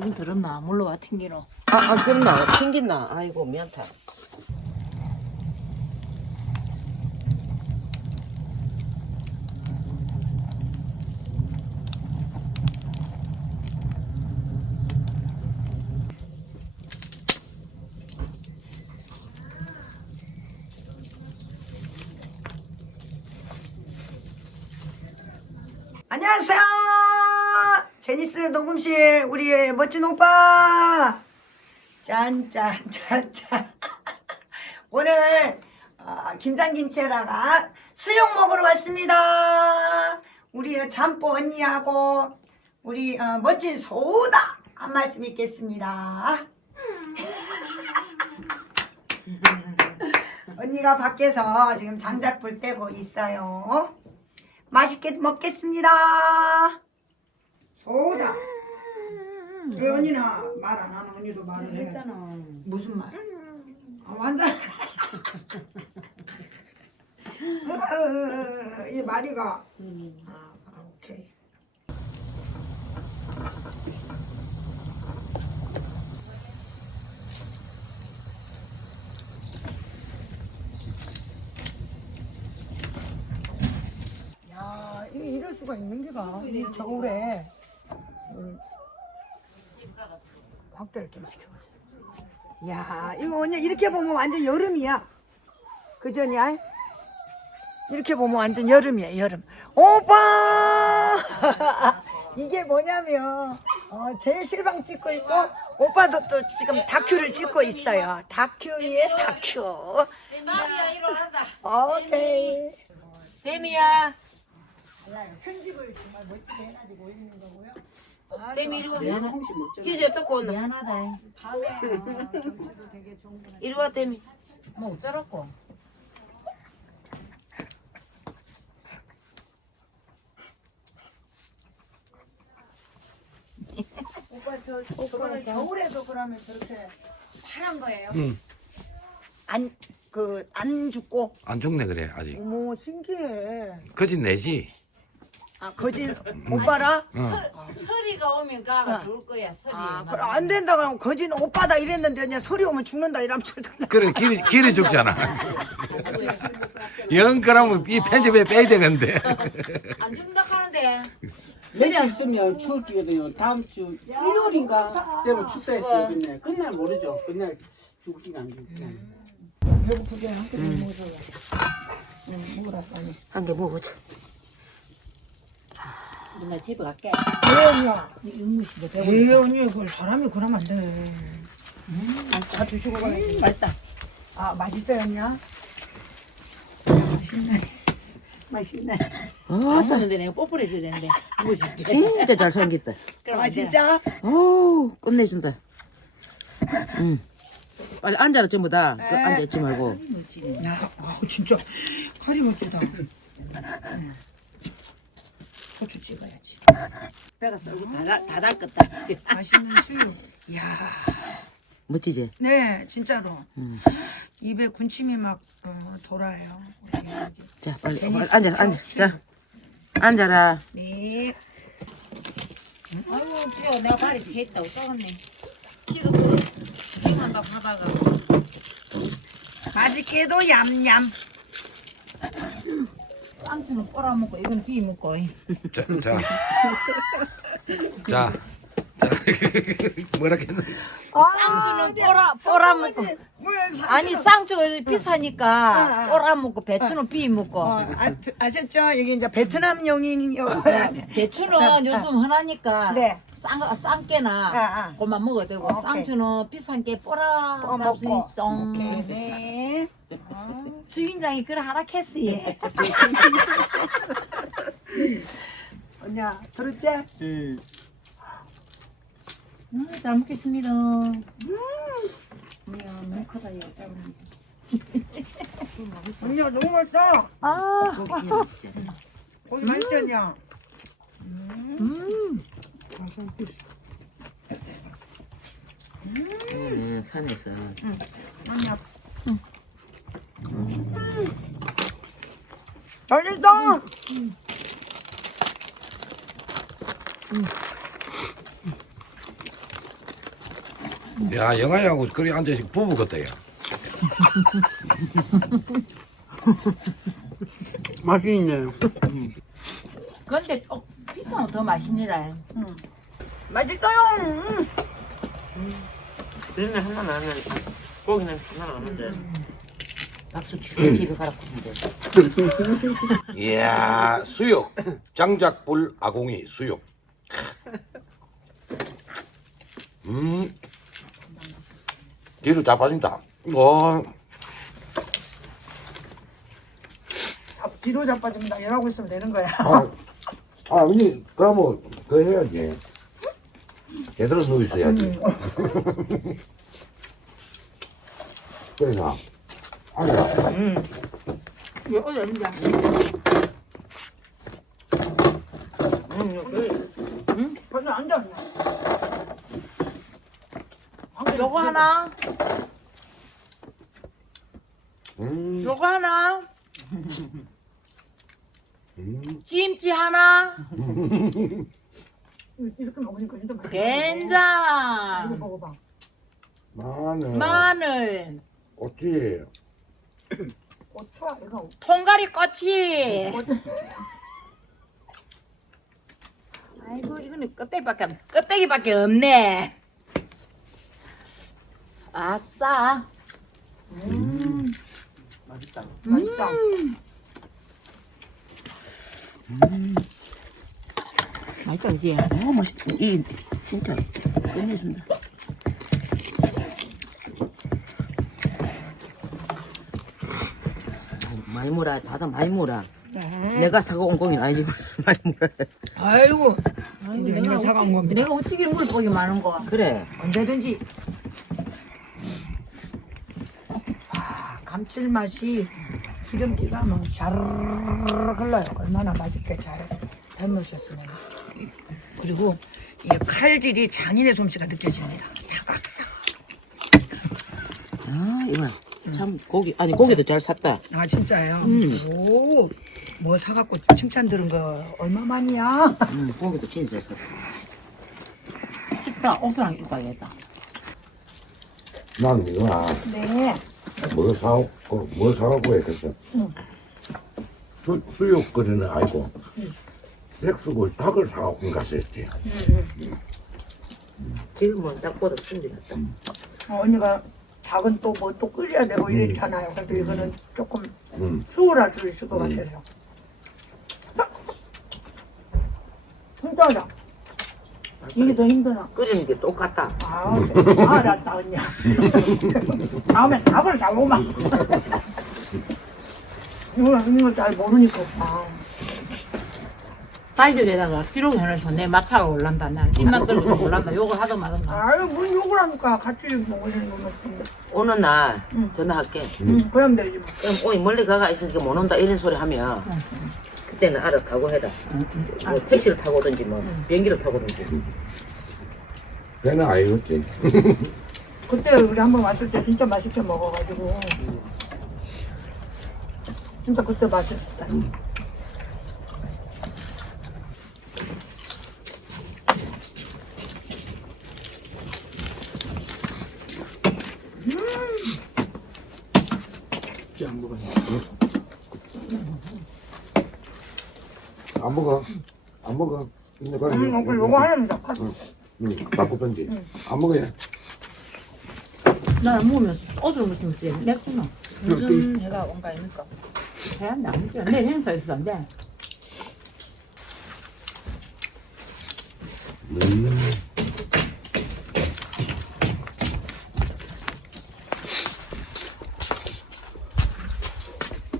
기분 들었나? 물러와 튕기노. 그랬나? 튕겼나? 아이고 미안타. 안녕하세요. 제니스 녹음실 우리 멋진 오빠. 짠짠짠짠. 오늘 김장김치에다가 수육 먹으러 왔습니다. 우리 잠뽀 언니하고 우리 멋진 소우다 한 말씀 있겠습니다. 언니가 밖에서 지금 장작불 떼고 있어요. 맛있게 먹겠습니다. 소다. 왜 언니는 말 안 하는 언니도 말을 했잖아. 무슨 말? 완전. 이 말이가. 오케이. 이럴 수가 있는 게가 이 겨울에 확대를 좀 시켜보세요. 야 이거 언니 이렇게 보면 완전 여름이야. 그죠 언니야? 이렇게 보면 완전 여름이야 여름. 오빠 이게 뭐냐면 제 실방 찍고 있고 오빠도 또 지금 다큐를 찍고 있어요. 다큐 위에 다큐. 오케이. 세미야. 편집을 정말 멋지게 해가지고 올리는 거고요. 세미 이리 와. 희재 듣고 온다. 미안하다. 밤에 경치도 되게 좋은 거. 이리 와 세미. 뭐 어쩌라고? 오빠 저거는 겨울에도 그러면 저렇게 파란 거예요? 안 죽고. 안 죽네 그래 아직. 어머 신기해. 거짓 내지. 거진 오빠라? 설이가 오면 가가 좋을 거야. 설이. 그럼 안 된다 그러면 거진 오빠다 이랬는데 그냥 설이 오면 죽는다 이러면 절대. 그래 길이 죽잖아. 영 그러면 이 편집에 빼야 되는데. 안 죽는다 하는데. 며칠 있으면 추울 때거든요. 다음 주 일요일인가 되면 춥다했어요. 그날 모르죠. 그날 죽기가 안 죽기. 배고프게 한개 먹어줘요. 먹으라 빨리. 한 개 먹어보자. 나 집에 갈게. 언니야. 육무실에 에이 언니 그걸 사람이 그러면 안 돼. 다 드시고 가야지. 맛있다. 맛있어요 언니야? 맛있네. 맛있네. 먹는데 내가 뽀뽀해줘야 되는데. 육무실에. 진짜 잘생겼다. 진짜? 어우 끝내준다. 빨리 앉아라 전부 다. 앉아있지 말고. 야, 진짜 칼이 멋지다. 고추 찍어야지. 배가 썰고 다 닳겠다. 맛있는 수육. 이야. 멋지지? 네, 진짜로. 입에 군침이 막 돌아요. 자 빨리 앉아. 자 앉아라. 네. 아이고 귀여워. 내가 발이 재있다고 썩었네. 지금 한다고 하다가. 맛있게도 얌얌. 쌍추는 뽀라먹고 이건 비먹고. 자. 뭐라 했나? 쌍추는 뽀라먹고. 아니 쌍추가 비싸니까 뽀라먹고 배추는 비먹고. 아셨죠? 여기 이제 베트남 용인이요. 배추는 요즘 흔하니까 네. 쌍깨나 그만 먹어도 되고 오케이. 쌍추는 비싼 게 뽀라 잡수 먹고. 있어. 오케이, 네. 주인장이 그래 하락했어 얘. 언니야, 들었지? 잘 먹겠습니다. 이야 너무 크다 얘 작은. 언니야, 너무 맛있다. 고기 맛있지, 언니야? 산에서. 언니야. 맛있다. 야 영아하고 그리 앉아서 부부 같다 야. 맛이 있네요. 근데 비싸면 더 맛있니라. 맛있어요. 비린내 하나 나는 고기는 하나 나는데 박수 치고 집에 가라 굽는데. 이야 수육 장작불 아궁이 수육. 뒤로 잘 빠진다. 와. 뒤로 자빠지면 나 일하고 있으면 되는 거야. 언니 그러면 그거 해야지. 제대로 누워 있어야지. 그래서 앉아. 왜 어디 앉아? 벌써 앉아. 요거 하나. 요거 하나. 김치 하나. 이렇게 먹으니까 진짜 맛있어. 된장. 이거 먹어봐. 마늘. 어찌? 고추 이거. 통가리 꼬치. 아이고 이거는 껍데기밖에 없네. 아싸. 맛있다. 맛있다. 맛있다 그지? 맛있다. 이 진짜 끝내준다. 많이 물어, 다들 많이 물어. 내가 사고 온 고기는 아니지. 많이 물어. 아이고. 내가 사간 겁니다. 내가 우치기를 물고기 많은 거. 그래. 언제든지. 감칠맛이 기름기가 막 자르르 흘러요. 얼마나 맛있게 잘 삶으셨으면. 그리고 이 칼질이 장인의 솜씨가 느껴집니다. 사각사각. 아, 이거 참 고기도 잘 샀다. 아 진짜요? 오, 뭐 사갖고 칭찬 들은 거 얼마만이야? 고기도 진짜 잘 샀다. 식사 옷이랑 입고 가야겠다. 난 이거야. 네. 뭘 사갖고 했겠어? 수육 거리는 아니고 백숙을 닭을 사갖고 가서 했지. 지금은 딱 보다 순진했다. 언니가 닭은 또 뭐 또 끓여야 되고 이렇잖아요. 그래도 이거는 조금 음. 수월할 수 있을 것 같아서. 힘들어. 이게 더 힘드나? 끓이는 게 똑같다. 알았다, 언니야. 다음에 닭을 사오마. 이거 잘 모르니까. 딸기에다가 기록이 해서 내 마차가 올란다. 날 입만 떨리고 올란다. 욕을 하든 말든가. 아유, 뭔 욕을 하니까 같이 먹으시는 거면. 오는 날 전화할게. 그럼 되지 뭐. 그럼 오이 멀리 가가 있으니까 못 온다 이런 소리 하면 그때는 알아 각오해라. 뭐 택시를 타고 오든지 뭐 비행기를 타고 오든지. 걔는 아니었지. 그때 우리 한번 왔을 때 진짜 맛있게 먹어가지고. 진짜 그때 맛있었다. 안 먹어. 안 먹어. 근데 요거 하나는 다 컸어. 바꾸던지. 안 먹어야. 나는 먹으면 옷을 무슨 지 냈구나. 무슨 해가 온 거 아닙니까? 해안도 아니죠. 내일 행사 있어 안 돼.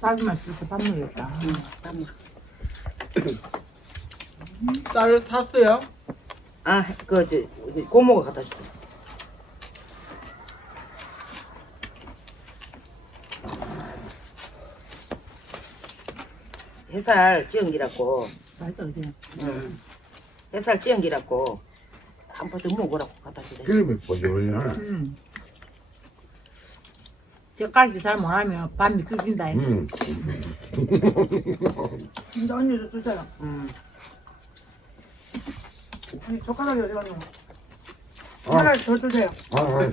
밥이 맛있어서 밥 먹겠다. 쌀을 탔어요? 고모가 갖다 줄게. 햇살 찌은기라고. 맛있다 그지? 햇살 찌은기라고 한 포도 먹으라고 갖다 주래. 기름이 보들보들하나. 젓갈질 잘 못하면 밥 미끄진다. 진짜 언니도 주세요. 아니, 젓가락이 어디 갔노? 하나 더 주세요.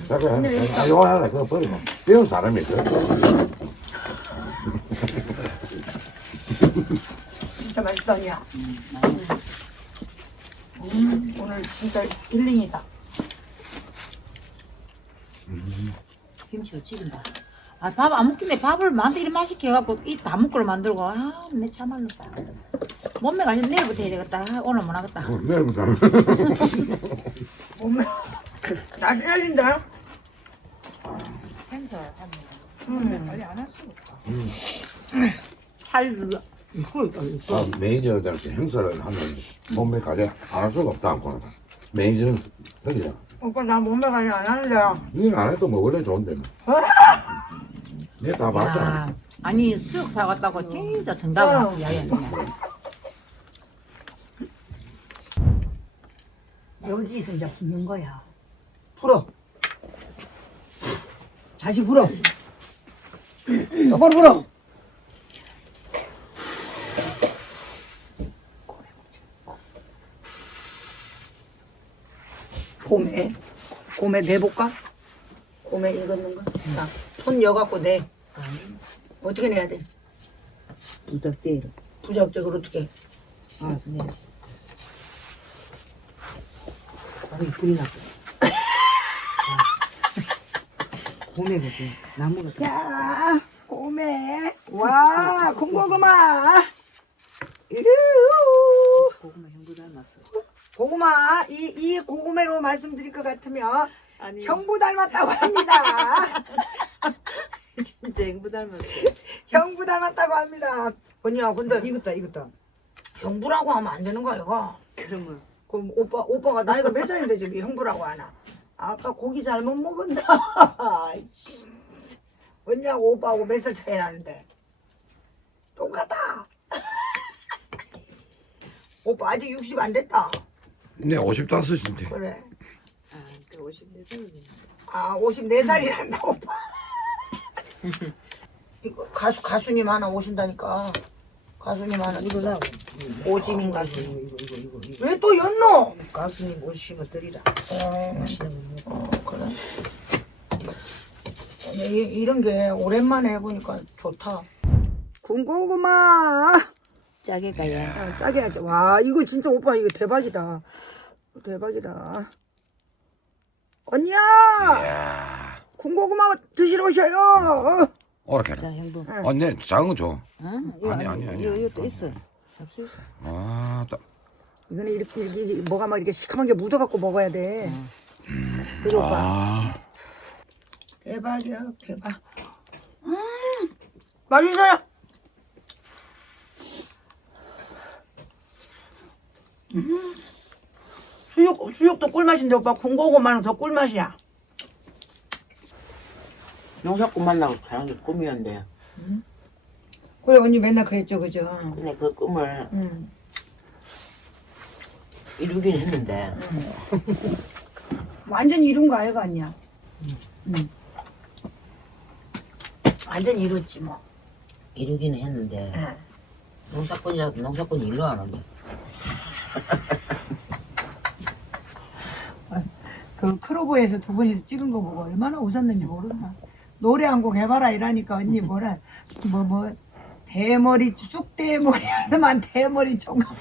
잠깐. 이거 하나 그거 버리고. 배운 사람이 있어. 진짜 맛있다, 언니야. 오늘 진짜 힐링이다. 김치가 지긴다. 아, 밥 안 먹겠네. 밥을 만들 이리 맛있게 해갖고 이 다 먹고를 만들고. 아, 내 참말로. 몸매가 아니 내일부터 해야 되겠다. 아, 오늘 못 하겠다. 내일부터. 몸매 다 깨진다. 행사 하면 빨리 안 할 수가 없다. 살 매니저들한테 행사를 하면 몸매 관리 안 할 수가 없다 않고 매니저는 그래. 오빠 나 몸매 관리 안 할래. 니는 안 해도 뭐 원래 좋은데 뭐. 내가 다 봤잖아. 야, 아니 수육 사갔다고 진짜 정답을 하고 이야기했네. 여기서 이제 붓는 거야. 불어. 다시 불어. 똑바로 불어. 고메 내볼까? 고메 익었는 거? 자, 손 여갖고 내. 어떻게 내야 돼? 부탁대로. 부적적으로 어떻게? 알았어 내야지. 아니 불이 났어. 고매거지. 나무가. 야, 고메. 와, 군고구마. 이루. 고구마 형부 닮았어. 고구마. 이 고구마로 말씀드릴 것 같으면 형부 닮았다고 합니다. 진짜 형부 닮았어. 형부 닮았다고 합니다. 언니야, 근데 이것도 형부라고 하면 안 되는 거야, 이거. 그러면 그럼 오빠가 나이가 몇 살인데 지금 형부라고 하나? 아까 고기 잘못 먹었나? 아이씨. 언니하고 오빠하고 몇 살 차이 나는데? 똑같아. 오빠 아직 60 안 됐다. 내 55인데. 그래. 아, 그 54살이네. 아, 54살이란다, 오빠. 이거 가수님 하나 오신다니까. 가수님 하나. 이거나 오지민 가수님. 이거. 왜 또 였노? 가수님 오시면 드리라. 맛있는 거. 그래. 이런 게 오랜만에 해보니까 좋다. 군고구마. 짜게 가야. 야, 짜게 하자. 와, 이거 진짜 오빠 이거 대박이다. 대박이다. 언니야! 군고구마 드시러 오셔요. 오락해. 자 형부. 내 작은 거 줘. 아니. 이것도 있어. 잡수 있어. 아, 이거는 이렇게 뭐가 막 이렇게 시커먼 게 묻어갖고 먹어야 돼. 그리고 오빠. 대박이야, 대박. 맛있어요. 수육도 꿀맛인데 오빠 군고구마는 더 꿀맛이야. 용사꾼 만나고 사는 게 꿈이었는데. 그래 언니 맨날 그랬죠, 그죠? 근데 그 꿈을 이루긴 했는데. 완전 이룬 거 아이가 아니야. 완전 이뤘지 뭐. 이루긴 했는데. 응. 농사꾼이라도 농사꾼이 일로 안 오네. 그 크로보에서 두 분이서 찍은 거 보고 얼마나 웃었는지 모른다. 노래 한 곡 해봐라 이라니까 언니 뭐라 대머리 쑥대머리 하더만 대머리 총각